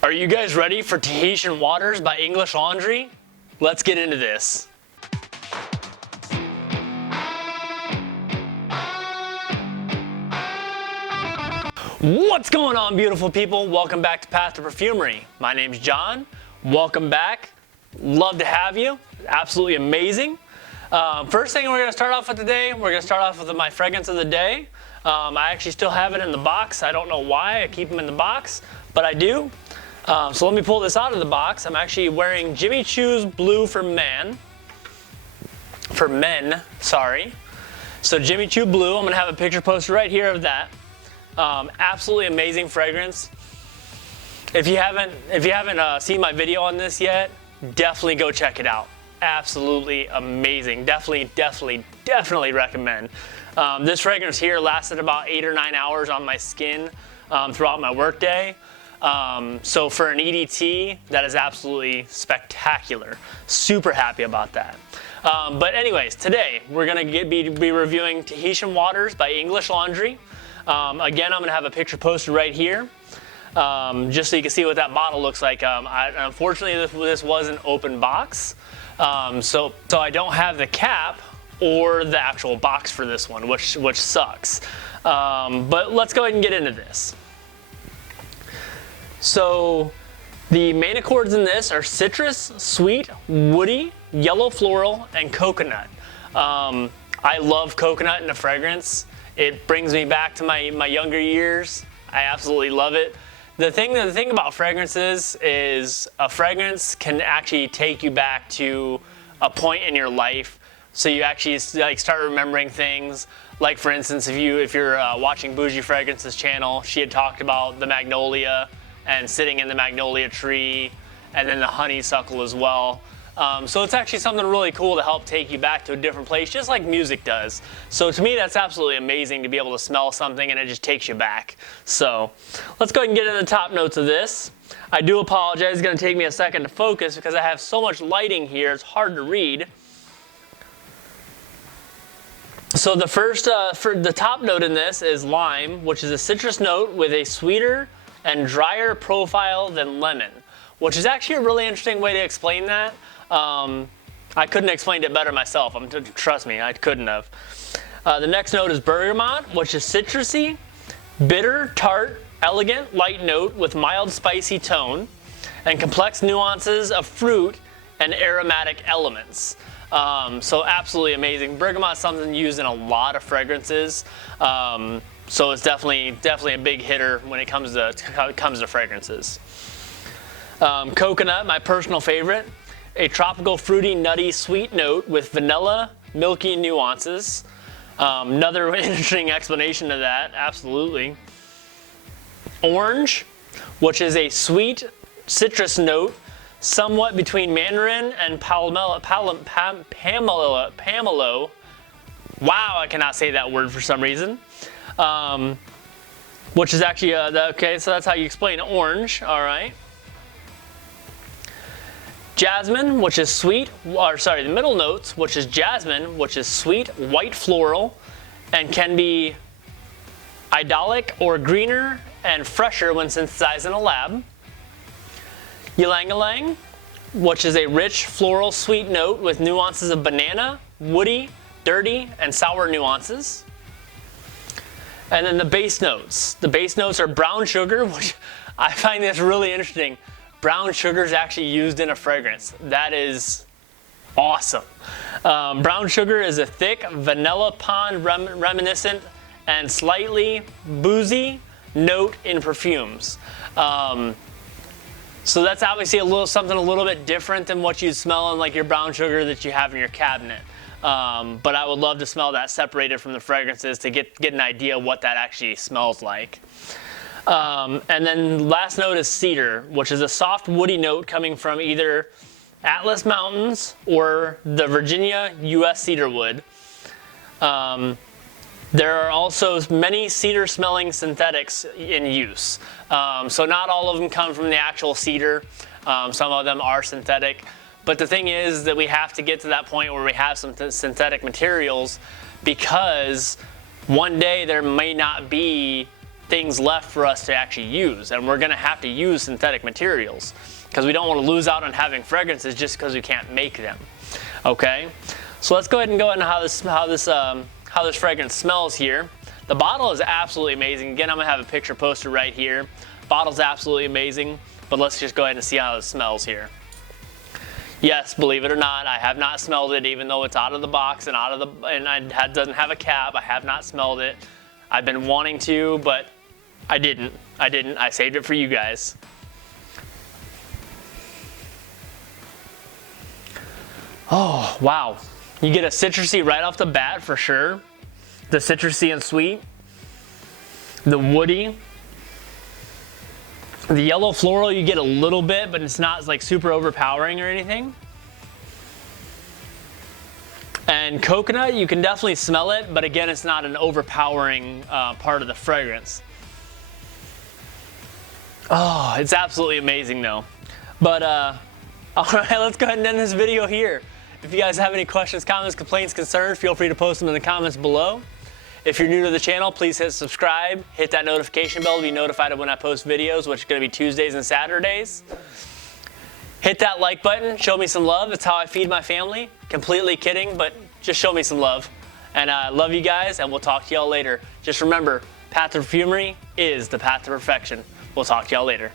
Are you guys ready for Tahitian Waters by English Laundry? Let's get into this. What's going on, beautiful people? Welcome back to Path to Perfumery. My name's John. Welcome back. Love to have you. Absolutely amazing. First thing we're going to start off with today, we're going to start off with my fragrance of the day. I actually still have it in the box. I don't know why I keep them in the box, but I do. So let me pull this out of the box. I'm actually wearing Jimmy Choo's Blue for Men, sorry. So Jimmy Choo Blue, I'm gonna have a picture posted right here of that. Absolutely amazing fragrance. If you haven't seen my video on this yet, definitely go check it out. Absolutely amazing. Definitely recommend. This fragrance here lasted about 8 or 9 hours on my skin throughout my workday. So for an EDT, that is absolutely spectacular. Super happy about that. But anyways, today we're gonna be reviewing Tahitian Waters by English Laundry. Again, I'm gonna have a picture posted right here, just so you can see what that bottle looks like. Unfortunately, this was an open box, so I don't have the cap or the actual box for this one, which sucks. But let's go ahead and get into this. So the main accords in this are citrus, sweet, woody, yellow floral, and coconut. I love coconut in a fragrance. It brings me back to my younger years. I absolutely love it. The thing about fragrances is a fragrance can actually take you back to a point in your life, so you actually start remembering things. Like for instance, if you're watching Bougie Fragrance's channel, she had talked about the magnolia and sitting in the magnolia tree, and then the honeysuckle as well. So it's actually something really cool to help take you back to a different place, just like music does. So to me, that's absolutely amazing to be able to smell something and it just takes you back. So let's go ahead and get into the top notes of this. I do apologize, it's gonna take me a second to focus because I have so much lighting here, it's hard to read. So the first, for the top note in this is lime, which is a citrus note with a sweeter and drier profile than lemon, which is actually a really interesting way to explain that. I couldn't have explained it better myself. Trust me, I couldn't have. The next note is bergamot, which is citrusy, bitter, tart, elegant, light note with mild spicy tone, and complex nuances of fruit and aromatic elements. So absolutely amazing. Bergamot is something used in a lot of fragrances. So it's definitely a big hitter when it comes to fragrances. Coconut, my personal favorite. A tropical, fruity, nutty, sweet note with vanilla, milky nuances. Another interesting explanation of that, absolutely. Orange, which is a sweet citrus note, somewhat between mandarin and pomelo. Wow, I cannot say that word for some reason. Which is actually, okay, so that's how you explain orange, all right. Jasmine, which is sweet, the middle notes, which is jasmine, which is sweet, white floral, and can be indolic or greener and fresher when synthesized in a lab. Ylang, which is a rich floral sweet note with nuances of banana, woody, dirty, and sour nuances. And then the base notes. The base notes are brown sugar, which I find this really interesting. Brown sugar is actually used in a fragrance. That is awesome. Brown sugar is a thick vanilla-pod-reminiscent and slightly boozy note in perfumes. So that's obviously something a little bit different than what you smell in like your brown sugar that you have in your cabinet. But I would love to smell that separated from the fragrances to get an idea of what that actually smells like. And then last note is cedar, which is a soft woody note coming from either Atlas Mountains or the Virginia U.S. cedarwood. There are also many cedar smelling synthetics in use. So not all of them come from the actual cedar. Some of them are synthetic. But the thing is that we have to get to that point where we have some synthetic materials, because one day there may not be things left for us to actually use, and we're gonna have to use synthetic materials because we don't want to lose out on having fragrances just because we can't make them. Okay, so let's go ahead and go into how this fragrance smells here. The bottle is absolutely amazing. Again, I'm gonna have a picture posted right here. Bottle's absolutely amazing, but let's just go ahead and see how it smells here. Yes, believe it or not, I have not smelled it, even though it's out of the box and doesn't have a cap. I have not smelled it. I've been wanting to, but I didn't. I saved it for you guys. Oh, wow. You get a citrusy right off the bat for sure. The citrusy and sweet. The woody. The yellow floral you get a little bit, but it's not like super overpowering or anything. And coconut, you can definitely smell it, but again, it's not an overpowering part of the fragrance. Oh, it's absolutely amazing though. But all right, let's go ahead and end this video here. If you guys have any questions, comments, complaints, concerns, feel free to post them in the comments below. If you're new to the channel, please hit subscribe, hit that notification bell to be notified of when I post videos, which is going to be Tuesdays and Saturdays. Hit that like button, show me some love. That's how I feed my family. Completely kidding, but just show me some love. And I love you guys, and we'll talk to y'all later. Just remember, Path to Perfumery is the path to perfection. We'll talk to y'all later.